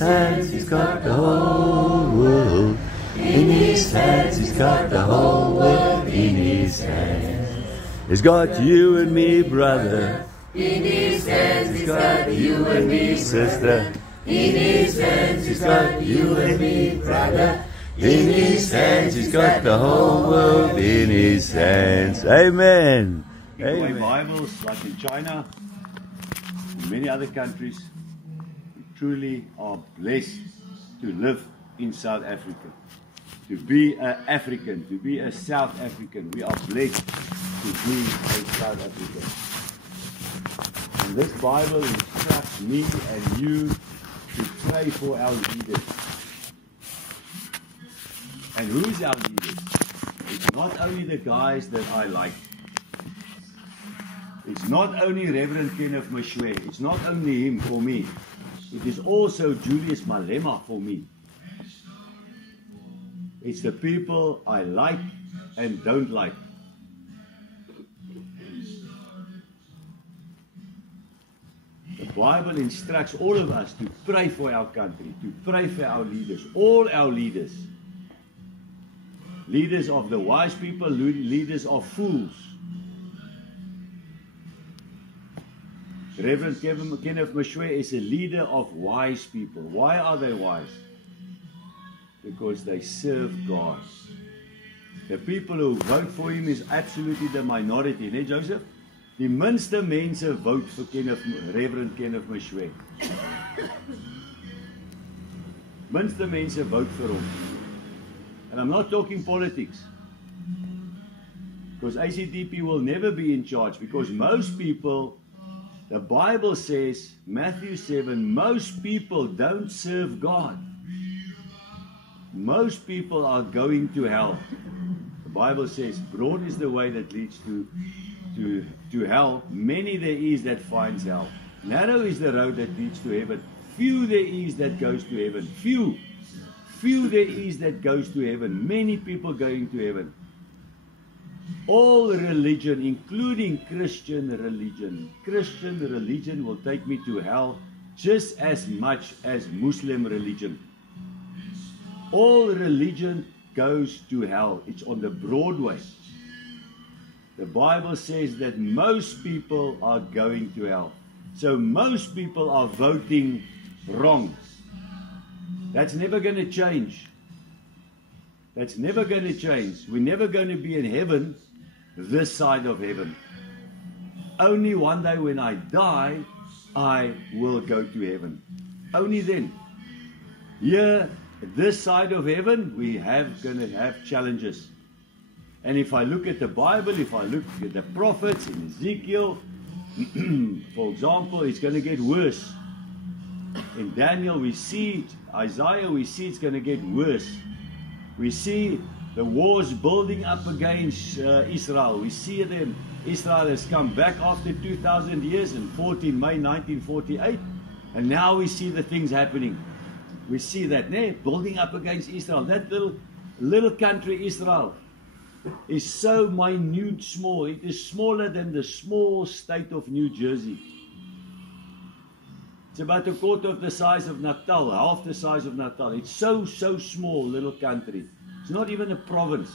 hands he's got the whole world. In his hands he's got the whole world in his hands. He's got you and me, brother. In his hands he's got you and me, sister. In his hands he's got you and me, brother. In his hands he's got the whole world in his hands. Amen. Amen. Bibles, like in China, and many other countries, we truly are blessed to live in South Africa. To be an African, to be a South African, we are blessed to be a South African. And this Bible instructs me and you to pray for our leaders. And who's our leaders? It's not only the guys that I like. It's not only Reverend Kenneth Mashwe. It's not only him for me. It is also Julius Malema for me. It's the people I like and don't like. The Bible instructs all of us to pray for our country, to pray for our leaders, all our leaders. Leaders of the wise people, leaders of fools. Reverend Kenneth Mashwe is a leader of wise people. Why are they wise? Because they serve God. The people who vote for him is absolutely the minority, né, Joseph? Die minste mense vote vir Reverend Kenneth Mashwe. Minste mense vote vir hom. And I'm not talking politics. Because ACDP will never be in charge. Because most people, the Bible says, Matthew 7, most people don't serve God. Most people are going to hell. The Bible says, broad is the way that leads to hell. Many there is that finds hell. Narrow is the road that leads to heaven. Few there is that goes to heaven. Few there is that goes to heaven. Many people going to heaven. All religion, including Christian religion will take me to hell just as much as Muslim religion. All religion goes to hell. It's on the broad way. The Bible says that most people are going to hell. So most people are voting wrong. That's never going to change. That's never going to change. We're never going to be in heaven this side of heaven. Only one day when I die, I will go to heaven. Only then. Here, this side of heaven, we going to have challenges. And if I look at the Bible, if I look at the prophets in Ezekiel, for example, it's going to get worse. In Daniel, we see it. Isaiah, we see it's going to get worse. We see the wars building up against Israel. We see them. Israel has come back after 2,000 years in May 1948. And now we see the things happening. We see that, building up against Israel. That little country, Israel, is so minute small. It is smaller than the small state of New Jersey. It's about a quarter of the size of Natal, half the size of Natal. It's so small, little country. It's not even a province.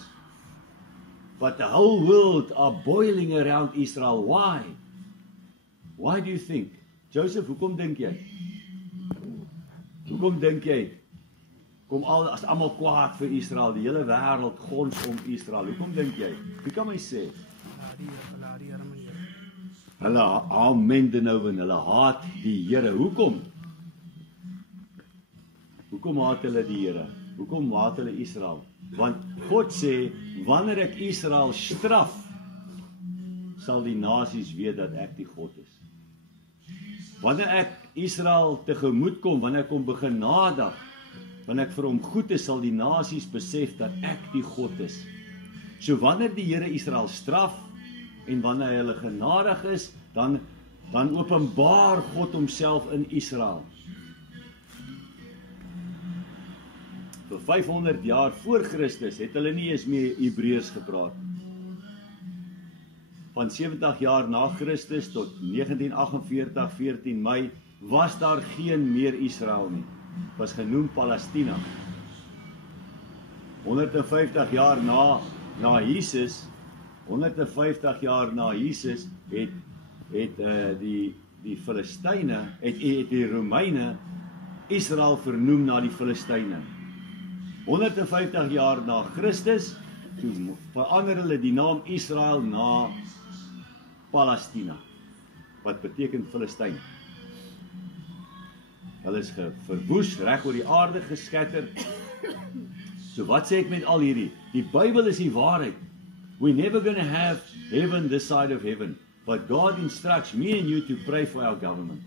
But the whole world are boiling around Israel. Why? Why do you think? Joseph, hoekom dink jy? Hoekom dink jy? As almal kwaad vir Israel, die hele wêreld gons om Israel. Hoekom dink jy? Wie kan my sê? Hulle amen nou en hulle haat die Here. Hoekom? Hoekom haat hulle die Here? Hoekom haat hulle Israel? Want God sê, wanneer ek Israel straf, sal die nasies weet dat ek die God is. Wanneer ek Israel tegemoet kom, wanneer ek hom begin nadag, wanneer ek vir hom goed is, sal die nasies besef dat ek die God is. So wanneer die Here Israel straf, en wanneer hy hulle genadig is, dan openbaar God homself in Israel. Vir 500 jaar voor Christus het hulle nie eens meer Hebreërs gepraat. Van 70 jaar na Christus tot 1948, 14 Mei, was daar geen meer Israel nie. was genoem Palestina. 150 jaar na Jesus, 150 jaar na Jesus het die Filistyne, het die Romeine Israel vernoem na die Filistyne. 150 jaar na Christus, toe verander hulle die naam Israel na Palestina, wat beteken Filistyn. Hulle is verwoes, reg oor die aarde geskatter. So wat sê ek met al hierdie? Die Bybel is die waarheid. We're never going to have heaven this side of heaven. But God instructs me and you to pray for our government.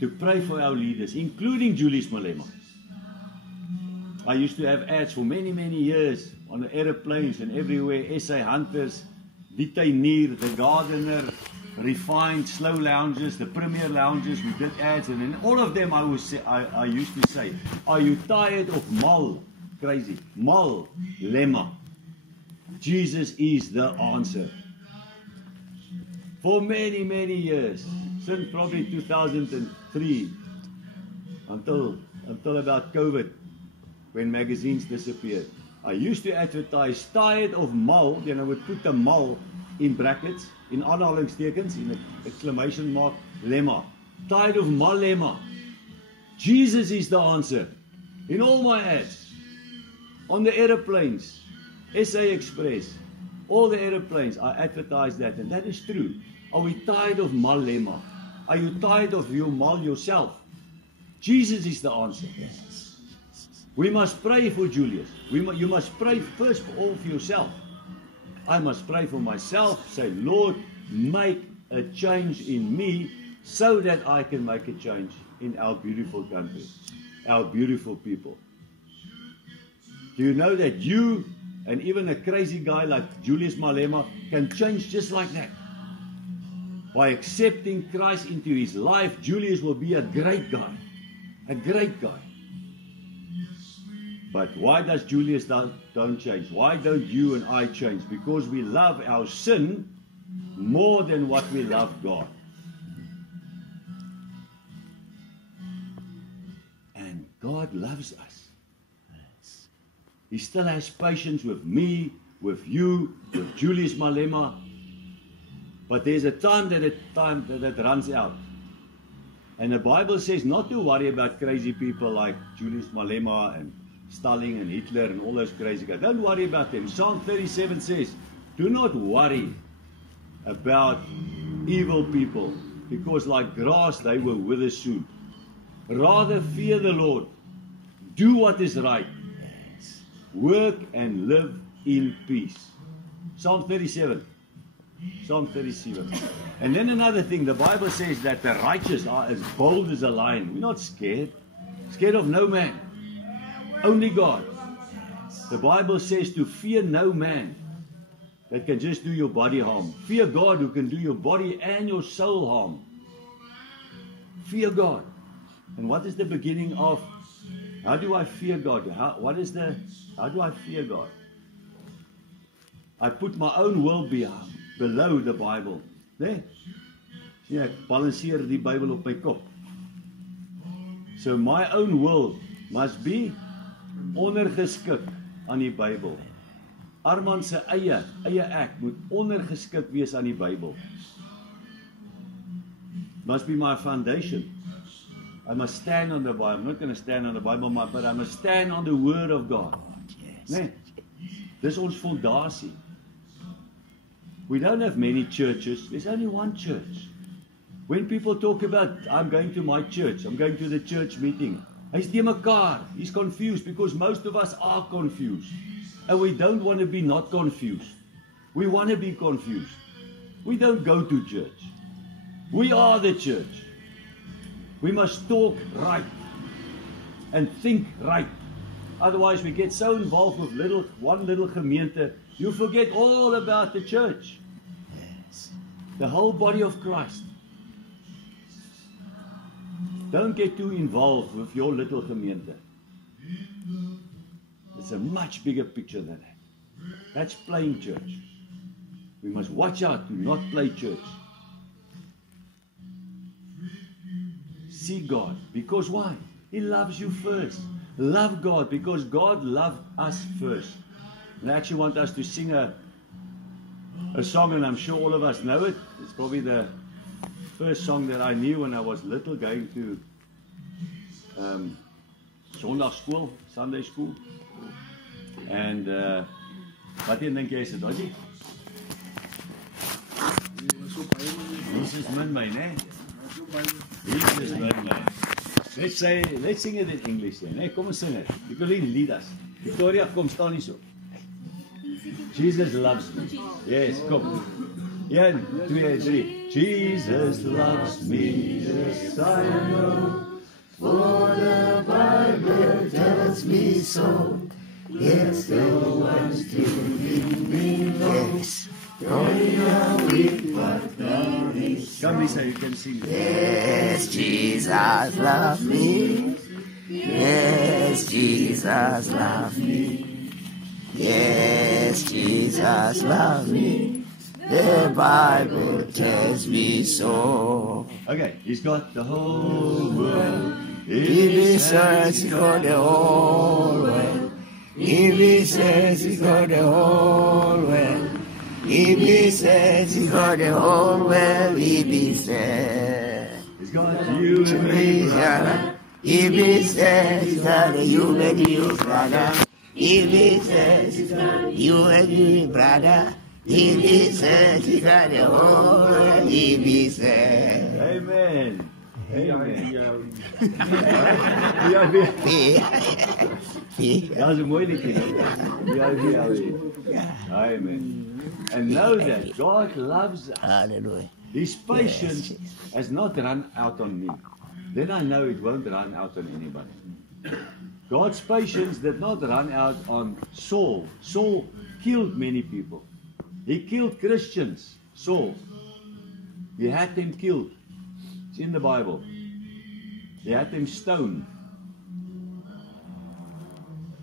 To pray for our leaders, including Julius Malema. I used to have ads for many, many years on the aeroplanes and everywhere. SA Hunters, Detainier, The Gardener, Refined, Slow Lounges, the Premier Lounges. We did ads, and in all of them I used to say, are you tired of crazy, Malema? Jesus is the answer. For many, many years, since probably 2003, until about COVID, when magazines disappeared, I used to advertise tired of mal, then I would put the mal in brackets, in aanhalingstekens, in an exclamation mark, lemma. Tired of Malema. Jesus is the answer. In all my ads, on the aeroplanes, SA Express, all the aeroplanes, I advertise that, and that is true. Are we tired of Malema? Are you tired of your mal yourself? Jesus is the answer. We must pray for Julius. You must pray first of all for yourself. I must pray for myself. Say, Lord, make a change in me so that I can make a change in our beautiful country, our beautiful people. Do you know that you and even a crazy guy like Julius Malema can change just like that? By accepting Christ into his life, Julius will be a great guy. A great guy. But why does Julius don't change? Why don't you and I change? Because we love our sin more than what we love God. And God loves us. He still has patience with me, with you, with Julius Malema. But there's a time that it runs out. And the Bible says not to worry about crazy people like Julius Malema and Stalin and Hitler and all those crazy guys. Don't worry about them. Psalm 37 says, do not worry about evil people, because like grass they will wither soon. Rather fear the Lord. Do what is right. Work and live in peace. Psalm 37. Psalm 37. And then another thing, the Bible says that the righteous are as bold as a lion. We're not scared. Scared of no man. Only God. The Bible says to fear no man that can just do your body harm. Fear God who can do your body and your soul harm. Fear God. And what is the beginning of, how do I fear God? How do I fear God? I put my own will below the Bible. There. See, ek balanceer die Bible op my kop. So my own will must be ondergeskik aan die Bybel. Armand se eie ek moet ondergeskik wees aan die Bybel. Must be my foundation. I must stand on the Bible. I'm not going to stand on the Bible, but I must stand on the Word of God. Nee, dis ons fondasie. We don't have many churches. There's only one church. When people talk about, I'm going to my church, I'm going to the church meeting, hy's te mekaar. He's confused because most of us are confused. And we don't want to be not confused. We want to be confused. We don't go to church. We are the church. We must talk right and think right. Otherwise we get so involved with one little gemeente, you forget all about the church. Yes. The whole body of Christ. Don't get too involved with your little gemeente. It's a much bigger picture than that. That's playing church. We must watch out to not play church. See God. Because why? He loves you first. Love God because God loved us first. And I actually want us to sing a song, and I'm sure all of us know it. It's probably the first song that I knew when I was little, going to Sondagschool, Sunday school. And wat dink jy is dit, Dodgy? Jesus min my, né? Jesus min my. Let's sing it in English then. Hey, kom ons sing it. Nicolene, lead us. Victoria, kom staan hier so. Jesus loves me. Yes, kom. 1, 2, 3. Jesus loves me, yes I know. For the Bible tells me so. Yes, the ones to me know. Going on with what God is. Come, Lisa, you can sing. Yes, Jesus loves me. Yes, Jesus loves me. Yes, Jesus loves me. The Bible tells me so. Okay, he's got the whole world. If he says he got the whole world. If he says he got the whole world. If he says he got the whole world. If he says he's got you and me, brother. If he says he's got you and you, brother. If he says he's got you and me, brother. If he says he got the whole world. If he says Amen. Amen. Ja, is een mooi liedje. Amen. And know that God loves us. Hallelujah. His patience has not run out on me. Then I know it won't run out on anybody. God's patience did not run out on Saul. Saul killed many people. He killed Christians. Saul. He had them killed. It's in the Bible. He had them stoned.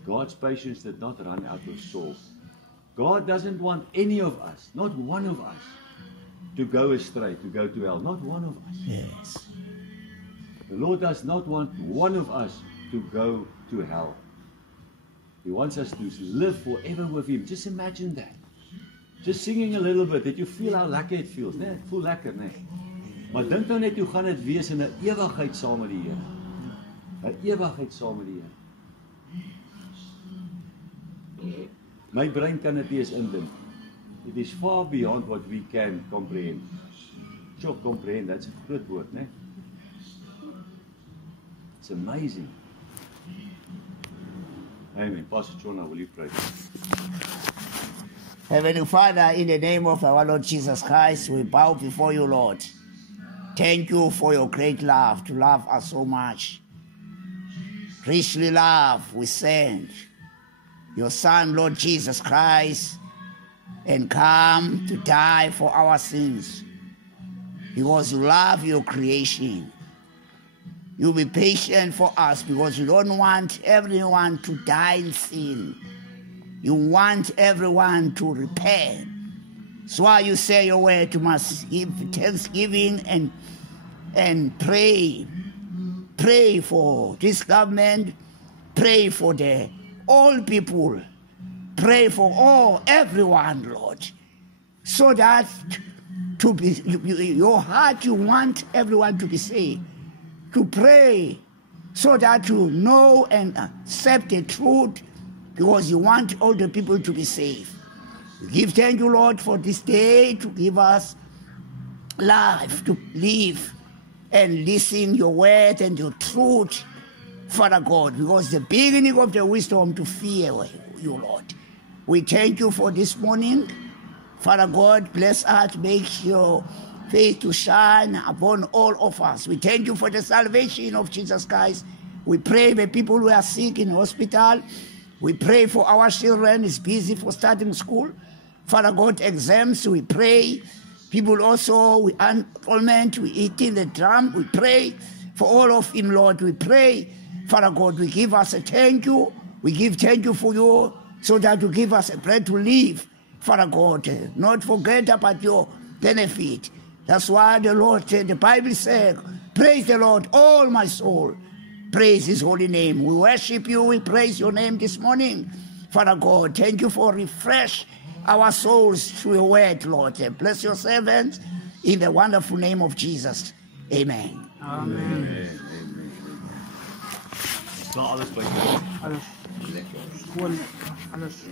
God's patience did not run out of Saul. God doesn't want any of us, not one of us, to go astray, to go to hell. Not one of us. Yes. The Lord does not want one of us to go to hell. He wants us to live forever with Him. Just imagine that. Just singing a little bit, that you feel how lekker it feels. Nee, het voel lekker, nee. Maar dink nou net hoe gaan dit wees in 'n ewigheid saam met die Here. 'n Ewigheid saam met die Here. My brein kan dit nie eens indink. It is far beyond what we can comprehend. Sure, comprehend, that's a groot woord, né? It's amazing. Amen. Pastor Jonah, will you pray? Heavenly Father, in the name of our Lord Jesus Christ, we bow before you, Lord. Thank you for your great love, to love us so much. Richly love, we send your Son, Lord Jesus Christ, and come to die for our sins. Because you love your creation. You be patient for us because you don't want everyone to die in sin. You want everyone to repent. That's why you say your word, you must give thanksgiving and pray. Pray for this government. Pray for all people. Pray for everyone, Lord. So that your heart, you want everyone to be saved. To pray so that you know and accept the truth, because you want all the people to be saved. We give thank you, Lord, for this day, to give us life, to live and listen your word and your truth, Father God, because the beginning of the wisdom to fear you, Lord. We thank you for this morning. Father God, bless us, make your face to shine upon all of us. We thank you for the salvation of Jesus Christ. We pray for people who are sick in hospital. We pray for our children is busy for starting school. Father God, exams, we pray. People also, we unemployment, we eating the drum. We pray for all of him, Lord. We pray, Father God, we give us a thank you. We give thank you for you, so that you give us a bread to live, Father God. Not forget about your benefit. That's why the Lord said, the Bible said, praise the Lord, all my soul, praise his holy name. We worship you. We praise your name this morning. Father God, thank you for refresh our souls through your word, Lord. Bless your servants in the wonderful name of Jesus. Amen. Amen. Alles. Alles. Alles.